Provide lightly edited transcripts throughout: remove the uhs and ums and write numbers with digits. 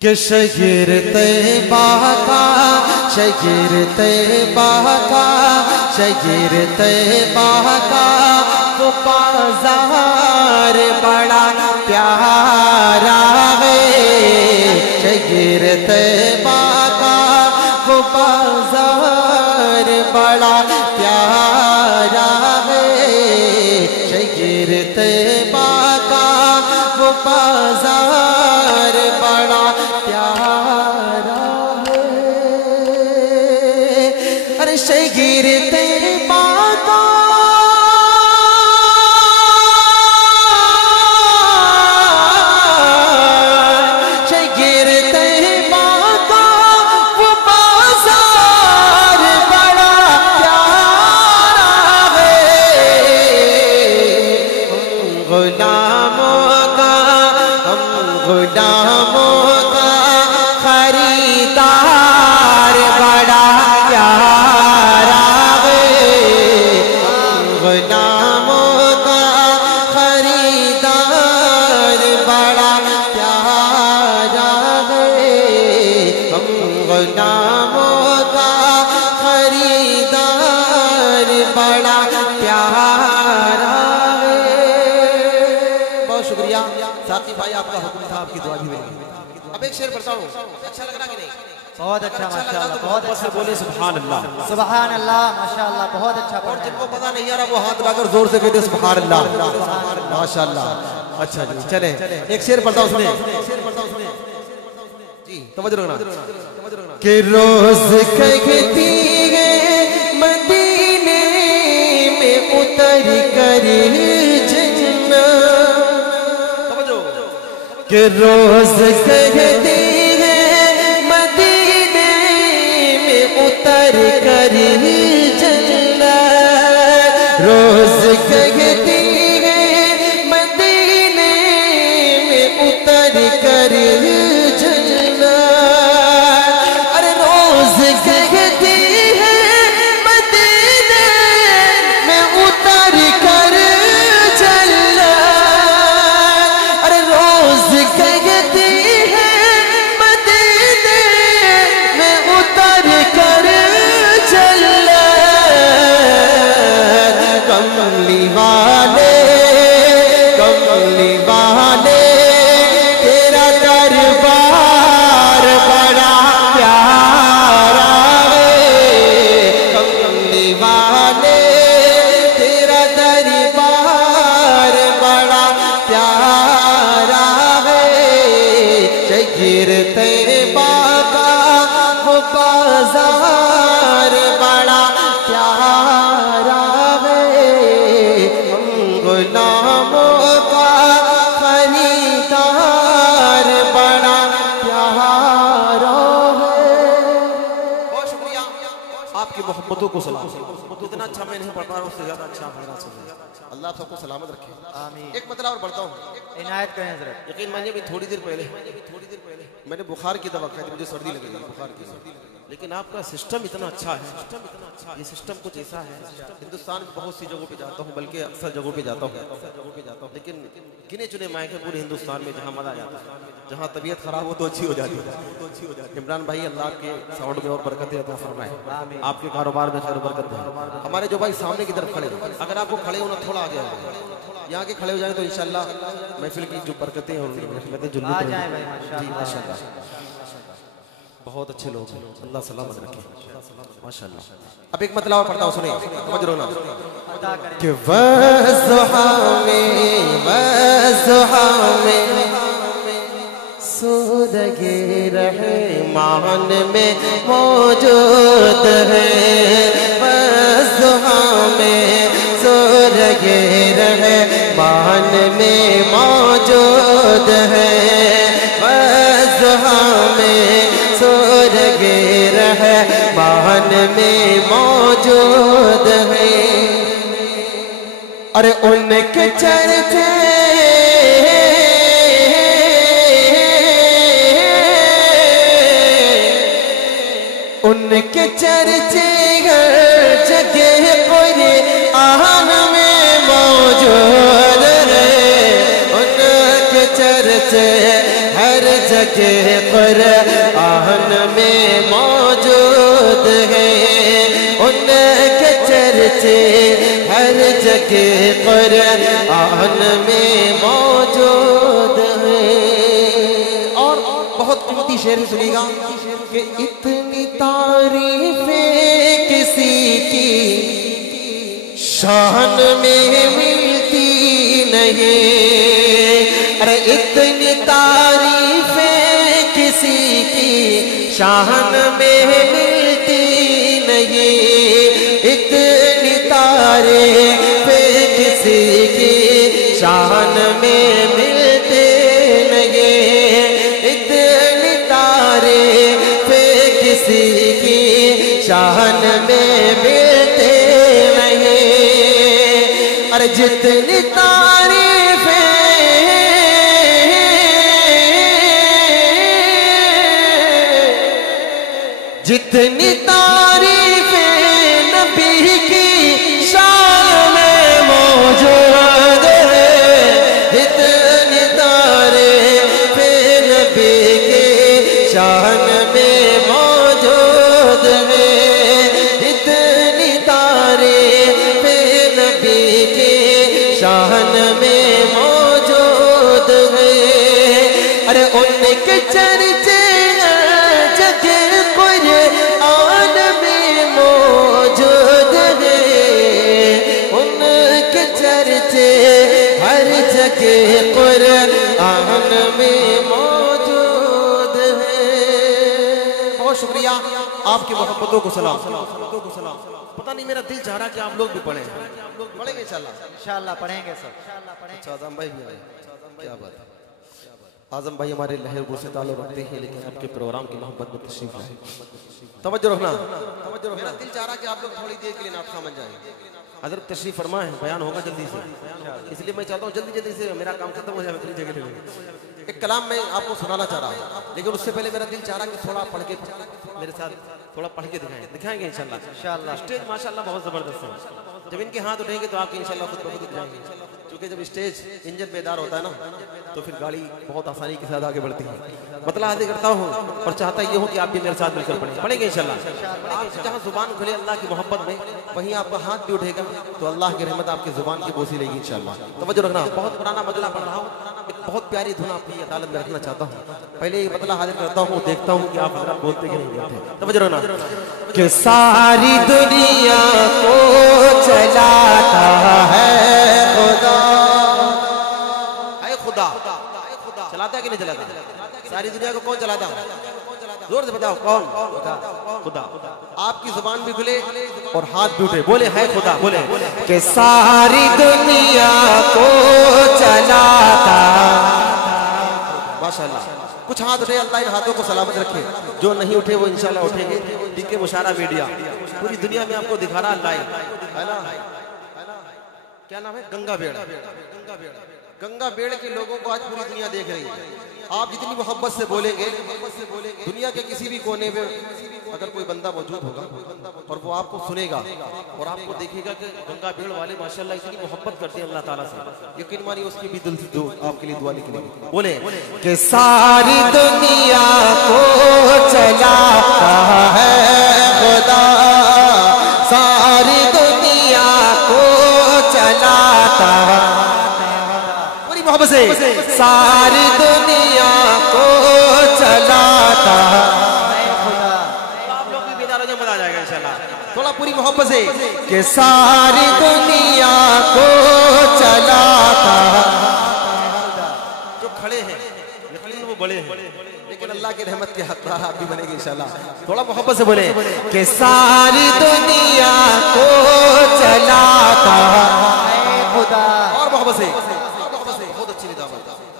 کہ شجر طیبہ کا شجر طیبہ کا شجر طیبہ کا وہ بازار بڑا پیارا ہے شجر طیبہ کا وہ بازار بڑا پیارا ہے شجر طیبہ کا وہ بازار بڑا پیارا ہے ارے شجر طیبہ کا شجر طیبہ کا وہ بازار بڑا پیارا ہے غلاموں کا خریدار بڑا پیارا ہے غلاموں کا خریدار بڑا پیارا ہے ہم غلاموں کا خریدار بڑا پیارا ہے بہت شکریہ ساتھی بھائی آپ کا حکم تھا آپ کی دعا بھی ملی اب ایک شعر پڑھتا ہوں اچھا لگ رہا کہ نہیں بہت اچھا ماشاءاللہ بہت اچھا بولے سبحان اللہ ماشاءاللہ بہت اچھا اور جن کو پتہ نہیں آ رہا وہ ہاتھ لا کر زور سے کہتے سبحان اللہ ماشاءاللہ اچھا جی چلیں ایک شعر پڑھتا ہوں سنیں جی توجہ رکھنا کہ روز کہتی ہے مدینے میں اتر کر کہ روز کہتی ہے مدینے میں اتر کر جنت روز کہتی ہے مدینے میں اتر کر جنت ارے روز کہتی ہے مدینے میں اتر کر کہتی ہے مدینے میں اتر کر جنت کملی والے تیرا دربار بڑا پیارا ہے کملی والے تیرا دربار بڑا پیارا شجر طیبہ کا وہ بازار بڑا پیارا ہے ہم غلاموں کا خریدار بڑا پیارا ہے بہت شکریہ آپ کی محبتوں کو سلام اتنا اچھا میں نہیں پڑھ پا رہا ہوں اس سے زیادہ اچھا پڑھنا چاہیے اللہ آپ سب کو سلامت رکھے آمین ایک مطلب اور پڑھتا ہوں عنایت کریں حضرت یقین مانیے بھی تھوڑی دیر پہلے میں نے بخار کی دوا کھائی تھی مجھے سردی لگی بخار کی لیکن آپ کا سسٹم اتنا اچھا ہے یہ سسٹم کچھ ایسا ہے ہندوستان میں بہت سی جگہوں پہ جاتا ہوں بلکہ اکثر جگہوں پہ جاتا ہوں لیکن گنے چنے مائکے پورے ہندوستان میں جہاں مزہ جاتا ہے جہاں طبیعت خراب ہو تو اچھی ہو جاتی ہے عمران بھائی اللہ آپ کے ساؤنڈ میں اور برکتیں عطا فرمائے آپ کے کاروبار میں خیر و برکت دے ہمارے جو بھائی سامنے کی طرف کھڑے اگر آپ کو کھڑے ہونا تھوڑا آگے یہاں کے کھڑے ہو جائیں تو انشاءاللہ محفل کی جو برکتیں اور رحمتیں جلوے آ جائیں بھائی ماشاءاللہ بہت اچھے لوگ ہیں اللہ سلامت رکھے ماشاءاللہ اب ایک مطلب اور پڑھتا ہوں سنیں سمجھ رہو نا کہ وَالضُّحَى میں سورج رحمان میں موجود ہے وَالضُّحَى میں سورج رحمان میں موجود ہے وَالضُّحَى میں سورج رحمان میں موجود ہے ارے ان کے چرچے ان کے چرچے ہر جگہ قرآن میں موجود ہے ان کے چرچے ہر جگہ جگہ قرآن میں موجود ہیں، ان کے چرچے ہر جگہ قرآن میں موجود ہیں۔ اور بہت قیمتی شعر بھی سنیے گا کہ اتنی تعریفیں کسی کی شان میں ملتی نہیں، ارے اتنی تعریفیں کسی کی شان میں ملتی نہیں، اتنی تعریفیں کسی کی شان میں ملتی نہیں، اتنی تعریفیں کسی کی شان میں ملتے نہیں، ارے جتنی تعریفیں جتنی تعریفیں نبی کی شان میں موجود ہے، جتنی تعریفیں نبی کی شان میں موجود ہے، جتنی تعریفیں نبی کی شان میں موجود ہے، ارے ان کے چرچے جگہ قرآن میں موجود ہیں، ان کے چرچے ہر جگہ قرآن میں موجود ہیں۔ بہت شکریہ، آپ کی محبتوں کو سلام۔ پتہ نہیں میرا دل چاہ رہا کہ آپ لوگ بھی پڑھیں گے انشاءاللہ؟ انشاءاللہ پڑھیں گے سر۔ اچھا اعظم بھائی بھی آئے، کیا بات ہے۔ اعظم بھائی ہمارے لہر گو سے تعلق رکھتے ہیں لیکن آپ کے پروگرام کی محبت میں تشریف لائے۔ توجہ رکھنا، میرا دل چاہ رہا کہ آپ لوگ تھوڑی دیر کے لیے نعت خواہ بن جائیں۔ حضرت تشریف فرمائیں، بیان ہوگا جلدی سے، اس لیے میں چاہتا ہوں جلدی سے میرا کام ختم ہو جائے، اپنی جگہ لے لیں۔ ایک کلام میں آپ کو سنانا چاہ رہا ہوں لیکن اس سے پہلے میرا دل چاہ رہا کہ تھوڑا پڑھ کے میرے ساتھ تھوڑا پڑھ کے دکھائیں گے انشاءاللہ۔ اسٹیج ماشاءاللہ بہت زبردست ہے، جب ان کے ہاتھ اٹھیں گے تو آپ کی انشاءاللہ خود بخود اٹھ جائیں گے، کیونکہ جب اسٹیج انجن بیدار ہوتا ہے نا تو پھر گاڑی بہت آسانی کے ساتھ آگے بڑھتی ہے۔ مطلب حاضر کرتا ہوں اور چاہتا یہ ہوں کہ آپ بھی میرے ساتھ مل کر پڑھیں گے انشاءاللہ۔ آپ جہاں زبان کھلے اللہ کی محبت میں وہیں آپ کا ہاتھ بھی اٹھے گا تو اللہ کی رحمت آپ کی زبان کی بوسی لے گی انشاءاللہ۔ توجہ رکھنا، بہت پرانا مجلہ پڑھ رہا ہوں، ایک بہت پیاری دھن آپ کی عدالت میں رکھنا چاہتا ہوں۔ پہلے یہ مطلب حاضر کرتا ہوں، دیکھتا ہوں کہ آپ حضرات بولتے کہ نہیں بولتے۔ توجہ رکھنا کہ ساری دنیا کو چلاتا ہے خدا، چلاتا ہے کہ نہیں چلاتا؟ ساری دنیا کو کون چلاتا؟ زور سے بتاؤ کون؟ خدا۔ آپ کی زبان بھی کھلے اور ہاتھ بھی اٹھے، بولے ہے خدا، بولے کہ ساری دنیا کو چلاتا۔ ماشاءاللہ، کچھ ہاتھ اٹھے، اللہ ان ہاتھوں کو سلامت رکھے، جو نہیں اٹھے وہ انشاءاللہ اٹھیں گے۔ ٹھیک ہے، مشارہ میڈیا پوری دنیا میں آپ کو دکھا رہا لائیو ہے نا۔ کیا نام ہے؟ گنگا بیڑ۔ گنگا بیڑ کے لوگوں کو آج پوری دنیا دیکھ رہی ہے۔ آپ جتنی محبت سے بولیں گے دنیا کے کسی بھی کونے میں اگر کوئی بندہ موجود ہوگا اور وہ آپ کو سنے گا اور آپ کو دیکھے گا کہ گنگا بیڑ والے ماشاءاللہ اتنی محبت کرتے ہیں اللہ تعالیٰ سے، یقین مانی اس کی بھی دل سے آپ کے لیے دعا لکھ لیں گے۔ بولے کہ ساری دنیا کو چلاتا ہے خدا، ساری دنیا کو چلاتا ہے، محبت سے ساری دنیا کو چلاتا ہے خدا۔ آپ لوگ بھی بیدار ہو جائیں، مزہ آ جائے گا انشاءاللہ۔ تھوڑا پوری محبت سے کہ ساری دنیا کو چلاتا ہے۔ جو کھڑے ہیں یقین وہ بڑے ہیں لیکن اللہ کی رحمت کے حقدار آپ بھی بنے گے انشاءاللہ۔ تھوڑا محبت سے بولیں کہ ساری دنیا کو چلاتا ہے خدا، اور محبت سے۔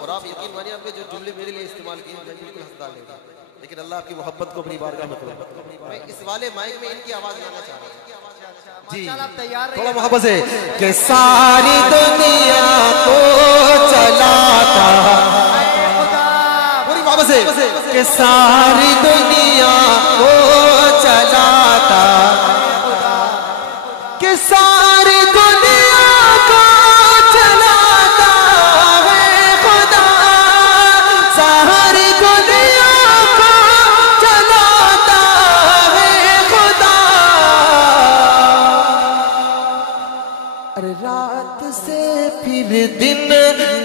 اور آپ یقین مانیے آپ نے جو جملے میرے لیے استعمال کیے میں بالکل حقدار نہیں تھا، لیکن اللہ آپ کی محبت کو اپنی بارگاہ میں کروں۔ میں اس والے مائک میں ان کی آواز لانا چاہ رہا ہوں جی، تھوڑا محبت سے کہ ساری دنیا کو چلاتا ہے خدا، پوری محبت سے کہ ساری دنیا کو چلاتا ہے خدا، کہ ساری دنیا کو چلاتا ہے خدا، ساری دنیا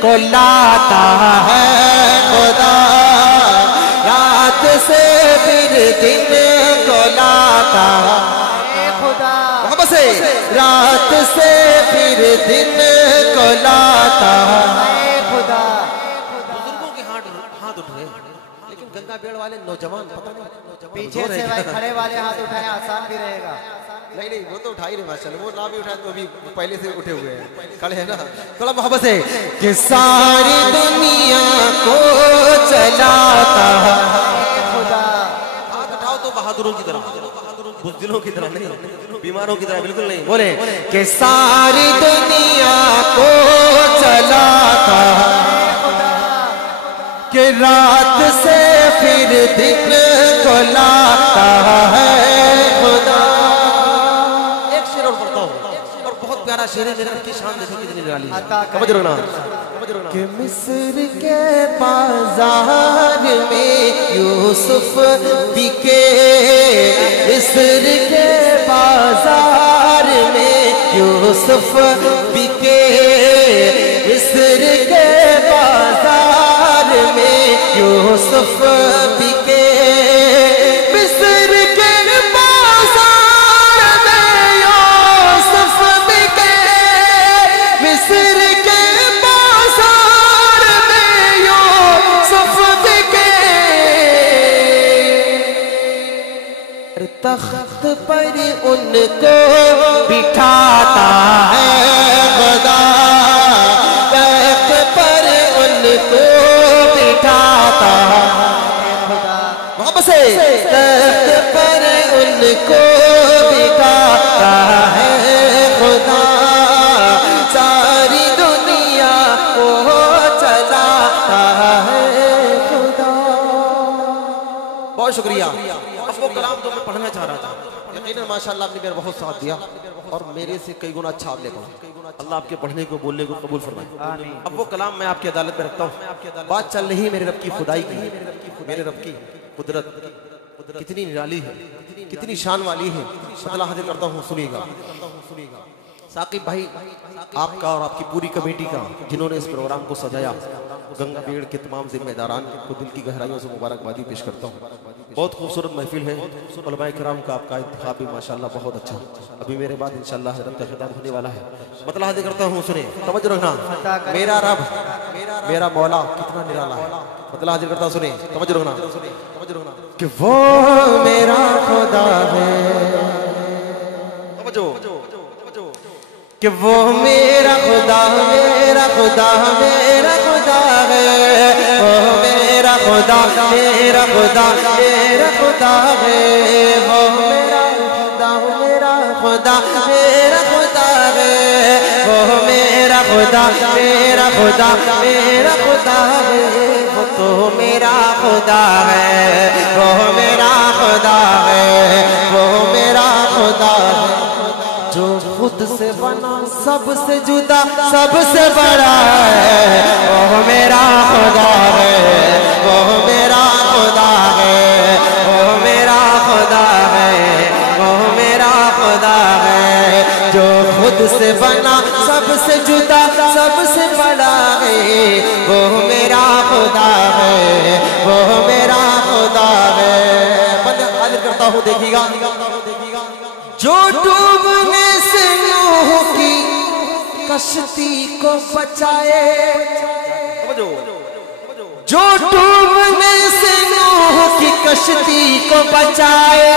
کو لاتا ہے خدا، رات سے پھر دن کو لاتا اے خدا، محبت سے، رات سے پھر دن کو لاتا اے خدا۔ بزرگوں کے ہاتھ اٹھ گئے، لیکن گنگا بیڑ والے نوجوان پتہ نہیں پیچھے سے بھائی کھڑے والے ہاتھ اٹھائیں، آسان بھی رہے گا۔ نہیں وہ تو اٹھائی نہیں ماشاءاللہ، وہ نہ بھی اٹھائے تو ابھی پہلے سے اٹھے ہوئے ہیں، کھڑے ہیں نا۔ تھوڑا محبت سے کہ ساری دنیا کو چلاتا ہے خدا، ہاتھ اٹھاؤ تو بہادروں کی طرح، بزدلوں کی طرح نہیں، بیماروں کی طرح بالکل نہیں، بولے کہ ساری دنیا کو چلاتا ہے کہ رات سے پھر دن کو لاتا ہے خدا۔ ایک شعر اور پڑھتا ہوں، اور بہت پیارا شعر ہے، میرے رب کی شان دیکھو کتنی نرالی ہے، سمجھ رہے نا کہ مصر کے بازار میں یوسف بکے، مصر کے بازار میں یوسف بکے، مصر کے بازار میں یوسف بکے، مصر کے بازار میں یوسف بکے، مصر کے بازار میں یوسف بکے، تخت پر ان کو بٹھاتا ہے خدا، تخت پر ان کو بٹھاتا محبت سے، تخت پر ان کو بٹھاتا ہے خدا، ساری دنیا کو چلاتا ہے خدا۔ بہت شکریہ۔ اب وہ کلام تو میں پڑھنا چاہ رہا تھا، یقیناً ماشاءاللہ آپ نے میرا بہت ساتھ دیا اور میرے سے کئی گنا اچھا آپ نے کہا، اللہ آپ کے پڑھنے کو بولنے کو قبول فرمائے۔ اب وہ کلام میں آپ کی عدالت میں رکھتا ہوں، بات چل رہی میرے رب کی خدائی کی، میرے رب کی قدرت کتنی نرالی ہے، کتنی شان والی ہے، مطلع حاضر کرتا ہوں، سنیے گا۔ ثاقب بھائی آپ کا اور آپ کی پوری کمیٹی کا جنہوں نے اس پروگرام کو سجایا، گنگا بیڑ کے تمام ذمہ داران کو دل کی گہرائیوں سے مبارکبادی پیش کرتا ہوں۔ بہت خوبصورت محفل ہے، علماء کرام کا آپ کا انتخاب بھی ماشاءاللہ بہت اچھا، ابھی میرے بعد انشاءاللہ حضرت کا خطاب ہونے والا ہے، مطلع حاضر کرتا ہوں، سنیں توجہ رکھنا، میرا رب میرا مولا کتنا نرالا ہے، مطلع حاضر کرتا ہوں، سنیں توجہ رکھنا کہ وہ میرا خدا ہے، کہ وہ میرا خدا میرا خدا میرا خدا ہے، وہ میرا خدا میرا خدا میرا خدا ہے، وہ میرا خدا میرا خدا میرا خدا ہے، وہ میرا خدا میرا خدا میرا خدا ہے، وہ تو میرا خدا ہے، وہ میرا خدا ہے، وہ میرا خدا ہے، جو خود سے بنا سب سے جدا سب سے بڑا ہے، وہ میرا خدا ہے، وہ میرا خدا ہے، وہ میرا خدا ہے، وہ میرا خدا ہے، جو خود سے بنا سب سے جدا سب سے بڑا ہے، وہ میرا خدا ہے، وہ میرا خدا ہے۔ بندہ حاضر کرتا ہوں، دیکھیے گا، جو ڈوبنے سے نوح کی کشتی کو بچائے، جو ڈوبنے سے نوح کی کشتی کو بچائے،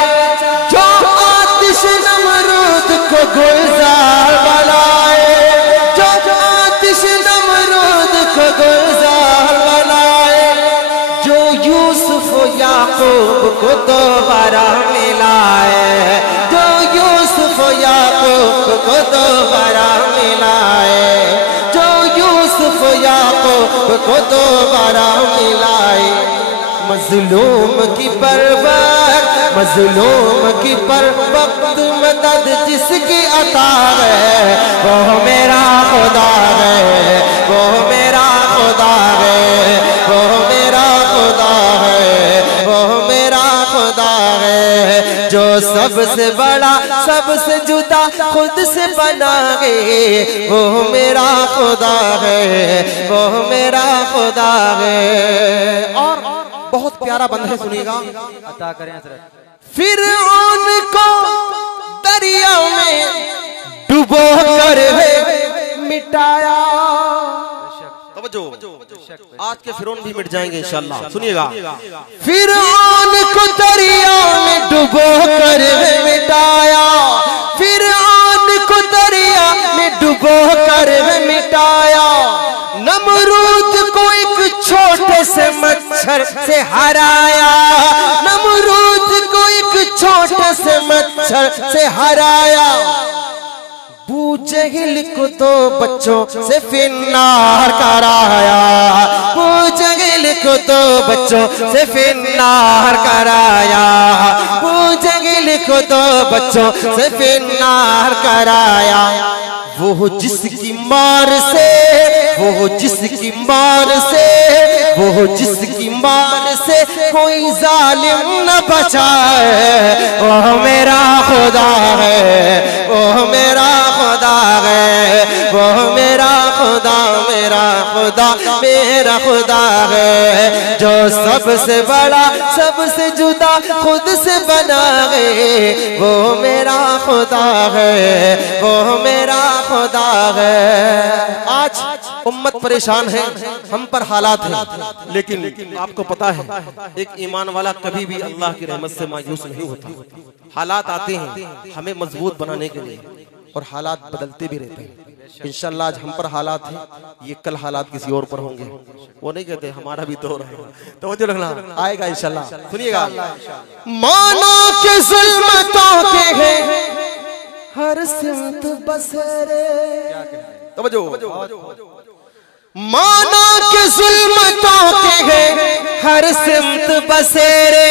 جو آتش نمرود کو گلزار بنائے، جو آتش نمرود کو گلزار بنائے، جو یوسف و یعقوب کو دوبارہ ملائے، جو یوسف و یعقوب کو دوبارہ ملائے، جو یوسف و یعقوب کو دوبارہ ملائے، مظلوم کی پروقت مظلوم کی پروقت مدد جس کی عطا ہے، وہ میرا خدا ہے، وہ میرا خدا ہے، وہ میرا خدا ہے، وہ میرا خدا ہے، جو سب سے بڑا سب سے جدا خود سے بنا ہے وہ میرا خدا ہے، وہ میرا خدا ہے۔ اور بہت پیارا بند ہے، سنیے گا، عطا کریں حضرت۔ فرعون کو دریا میں ڈبو کر مٹایا۔ آج کے فرعون بھی مٹ جائیں گے انشاءاللہ، سنیے گا۔ فرعون کو دریا میں ڈبو کر مٹایا، فرعون کو دریا میں ڈبو کر مٹایا، نمرود کو ایک چھوٹے سے مچھر سے ہرایا، نمرود کو ایک چھوٹے سے مچھر سے ہرایا، ابو جہل کو دو بچوں سے فی النار کرایا، ابو جہل کو دو بچوں سے فی النار کرایا، ابو جہل کو دو بچوں سے فی النار کرایا۔ وہ جس کی مار سے، وہ جس کی مار سے، وہ جس کی مار سے کوئی ظالم نہ بچائے، وہ میرا خدا ہے، وہ میرا خدا ہے، وہ میرا خدا، میرا خدا، میرا خدا ہے، جو سب سے بڑا سب سے جدا خود سے بنا ہے وہ میرا خدا ہے، وہ میرا خدا ہے۔ آج امت پریشان ہے، ہم پر حالات ہیں، لیکن آپ کو پتا ہے ایک ایمان والا کبھی بھی اللہ کی رحمت سے مایوس نہیں ہوتا۔ حالات آتے ہیں ہمیں مضبوط بنانے کے لیے، اور حالات بدلتے بھی رہتے ہیں۔ انشاءاللہ آج ہم پر حالات ہیں، یہ کل حالات کسی اور پر ہوں گے، وہ نہیں کہتے ہمارا بھی دور ہے، توجہ رکھنا، آئے گا انشاءاللہ، سنیے گا۔ مانا کہ ظلمتوں کے ہیں ہر سمت بسرے، توجہ، مانا کہ ظلمتوں کے ہیں ہر سمت بسیرے،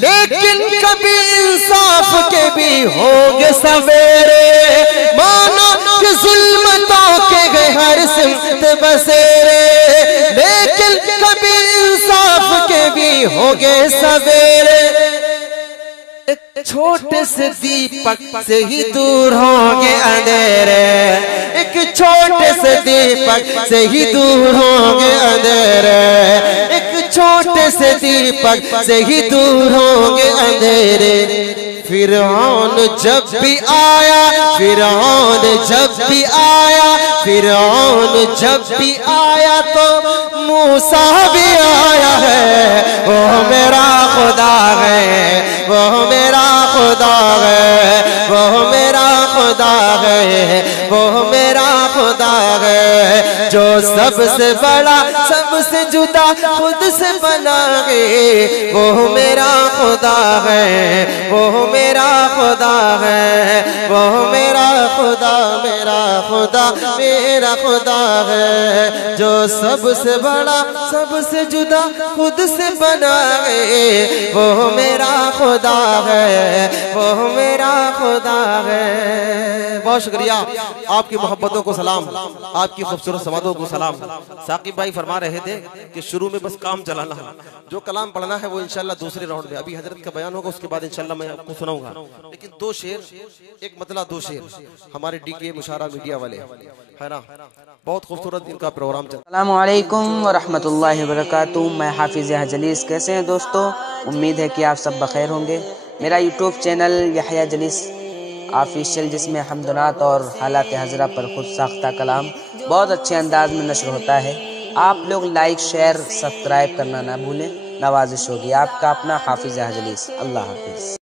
لیکن کبھی انصاف کے بھی ہوں گے سویرے، مانا کہ ظلمتوں کے ہیں ہر سمت بسیرے، لیکن کبھی انصاف کے بھی ہوں گے سویرے، ایک چھوٹے سے دیپک سے ہی دور ہوں گے اندھیرے، ایک چھوٹے سے دیپک سے ہی دور ہوں گے اندھیرے، ایک چھوٹے سے دیپک سے ہی دور ہوں گے اندھیرے۔ فرعون جب بھی آیا، فرعون جب بھی آیا، فرعون جب بھی آیا تو موسیٰ بھی آیا ہے، وہ میرا خدا ہے، وہ میرا خدا ہے، وہ میرا خدا ہے، وہ میرا خدا ہے، جو سب سے بڑا سب سے جدا خود سے بنا ہے وہ میرا خدا ہے، وہ میرا خدا ہے، وہ میرا خدا، میرا خدا، میرا خدا ہے، جو سب سے بڑا سب سے جدا خود سے بنا ہے وہ میرا خدا ہے، وہ میرا خدا ہے۔ بہت شکریہ، آپ کی محبتوں کو سلام، آپ کی خوبصورت سماعتوں کو سلام۔ ثاقب بھائی فرما رہے تھے کہ شروع میں بس کام چلانا، جو کلام پڑھنا ہے وہ انشاءاللہ دوسرے راؤنڈ میں، ابھی حضرت کا بیان ہوگا، اس کے بعد انشاءاللہ میں آپ کو سناؤں گا، لیکن دو شعر، ایک مطلع دو شعر، ہمارے ڈی کے مشارہ میڈیا والے ہے نا، بہت خوبصورت ان کا پروگرام چلتا ہے۔ السلام علیکم ورحمۃ اللہ وبرکاتہ، میں حافظ جلیس۔ کیسے ہیں دوستو؟ امید ہے کہ آپ سب بخیر ہوں گے۔ میرا یوٹیوب چینل یحییٰ جلیس آفیشیل، جس میں حمدنات اور حالات حاضرہ پر خود ساختہ کلام بہت اچھے انداز میں نشر ہوتا ہے۔ آپ لوگ لائک، شیئر، سبسکرائب کرنا نہ بھولیں، نوازش ہوگی۔ آپ کا اپنا حافظ جلیس۔ اللہ حافظ۔